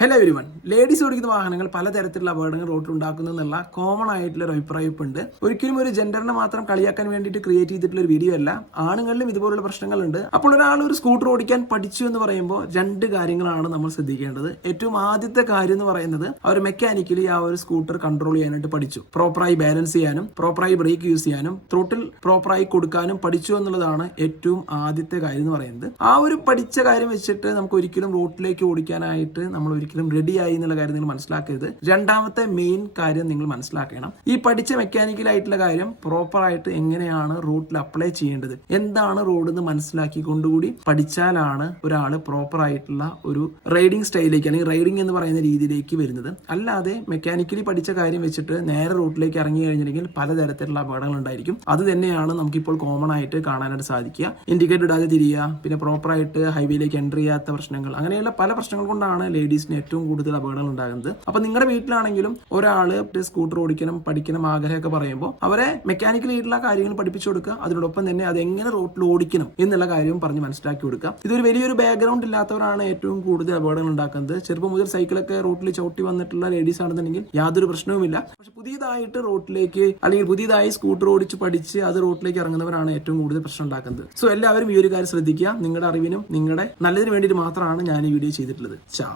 Hello everyone, ladies ഓടിക്കുന്ന വാഹനങ്ങൾ പലതരത്തിലുള്ള അപകടങ്ങൾ റോഡിൽ ഉണ്ടാക്കുന്നു എന്നുള്ള കോമൺ ആയിട്ടുള്ള ഒരു അഭിപ്രായമുണ്ട്. ഒരിക്കലും ഒരു ജെൻഡറിനെ മാത്രം കളിയാക്കാൻ വേണ്ടിയിട്ട് ക്രിയേറ്റ് ചെയ്തിട്ടുള്ള ഒരു വീഡിയോ അല്ല. ആണുങ്ങളിലും ഇതുപോലുള്ള പ്രശ്നങ്ങളുണ്ട്. അപ്പോൾ ഒരാൾ ഒരു സ്കൂട്ടർ ഓടിക്കാൻ പഠിച്ചു എന്ന് പറയുമ്പോൾ രണ്ട് കാര്യങ്ങളാണ് നമ്മൾ ശ്രദ്ധിക്കേണ്ടത്. ഏറ്റവും ആദ്യത്തെ കാര്യം എന്ന് പറയുന്നത് അവർ മെക്കാനിക്കലി ആ ഒരു സ്കൂട്ടർ കൺട്രോൾ ചെയ്യാനായിട്ട് പഠിച്ചു, പ്രോപ്പറായി ബാലൻസ് ചെയ്യാനും പ്രോപ്പറായി ബ്രേക്ക് യൂസ് ചെയ്യാനും ത്രോട്ടിൽ പ്രോപ്പറായി കൊടുക്കാനും പഠിച്ചു എന്നുള്ളതാണ് ഏറ്റവും ആദ്യത്തെ കാര്യം എന്ന് പറയുന്നത്. ആ ഒരു പഠിച്ച കാര്യം വെച്ചിട്ട് നമുക്ക് ഒരിക്കലും റോഡിലേക്ക് ഓടിക്കാനായിട്ട് നമ്മൾ ഒരിക്കലും റെഡിയായി എന്നുള്ള കാര്യം നിങ്ങൾ മനസ്സിലാക്കരുത്. രണ്ടാമത്തെ മെയിൻ കാര്യം നിങ്ങൾ മനസ്സിലാക്കണം, ഈ പഠിച്ച മെക്കാനിക്കൽ ആയിട്ടുള്ള കാര്യം പ്രോപ്പർ ആയിട്ട് എങ്ങനെയാണ് റൂട്ടിൽ അപ്ലൈ ചെയ്യേണ്ടത്, എന്താണ് റോഡ് എന്ന് മനസ്സിലാക്കിക്കൊണ്ടുകൂടി പഠിച്ചാലാണ് ഒരാൾ പ്രോപ്പർ ആയിട്ടുള്ള ഒരു റൈഡിങ് സ്റ്റൈലിലേക്ക് അല്ലെങ്കിൽ റൈഡിങ് എന്ന് പറയുന്ന രീതിയിലേക്ക് വരുന്നത്. അല്ലാതെ മെക്കാനിക്കലി പഠിച്ച കാര്യം വെച്ചിട്ട് നേരെ റൂട്ടിലേക്ക് ഇറങ്ങി കഴിഞ്ഞിട്ടുണ്ടെങ്കിൽ പലതരത്തിലുള്ള അപകടങ്ങൾ ഉണ്ടായിരിക്കും. അത് തന്നെയാണ് നമുക്കിപ്പോൾ കോമൺ ആയിട്ട് കാണാനായിട്ട് സാധിക്കുക. ഇൻഡിക്കേറ്റർ ഇടാതെ തിരിയുക, പിന്നെ പ്രോപ്പർ ആയിട്ട് ഹൈവേയിലേക്ക് എൻ്റർ ചെയ്യാത്ത പ്രശ്നങ്ങൾ, അങ്ങനെയുള്ള പല പ്രശ്നങ്ങൾ കൊണ്ടാണ് ലേഡീസിന് ഏറ്റവും കൂടുതൽ അപകടങ്ങൾ ഉണ്ടാകുന്നത്. അപ്പൊ നിങ്ങളുടെ വീട്ടിലാണെങ്കിലും ഒരാള് സ്കൂട്ടർ ഓടിക്കണം പഠിക്കണം ആഗ്രഹമൊക്കെ പറയുമ്പോൾ അവരെ മെക്കാനിക്കൽ ആയിട്ടുള്ള കാര്യങ്ങൾ പഠിപ്പിച്ചു കൊടുക്കുക. അതിനോടൊപ്പം തന്നെ അത് എങ്ങനെ റോഡിൽ ഓടിക്കണം എന്നുള്ള കാര്യവും പറഞ്ഞ് മനസ്സിലാക്കി കൊടുക്കുക. ഇതൊരു വലിയൊരു ബാക്ക്ഗ്രൗണ്ട് ഇല്ലാത്തവരാണ് ഏറ്റവും കൂടുതൽ അപകടങ്ങൾ ഉണ്ടാക്കുന്നത്. ചെറുപ്പം മുതൽ സൈക്കിളൊക്കെ റോഡിൽ ചവിട്ടി വന്നിട്ടുള്ള ലേഡീസ് ആണെന്നുണ്ടെങ്കിൽ യാതൊരു പ്രശ്നവുമില്ല. പക്ഷെ പുതിയതായിട്ട് റോഡിലേക്ക് അല്ലെങ്കിൽ പുതിയതായി സ്കൂട്ടർ ഓടിച്ച് പഠിച്ച് അത് റോഡിലേക്ക് ഇറങ്ങുന്നവരാണ് ഏറ്റവും കൂടുതൽ പ്രശ്നം ഉണ്ടാക്കുന്നത്. സോ എല്ലാവരും ഈ ഒരു കാര്യം ശ്രദ്ധിക്കുക. നിങ്ങളുടെ അറിവിനും നിങ്ങളുടെ നല്ലതിന് വേണ്ടിയിട്ട് മാത്രമാണ് ഞാൻ ഈ വീഡിയോ ചെയ്തിട്ടുള്ളത്. ചാ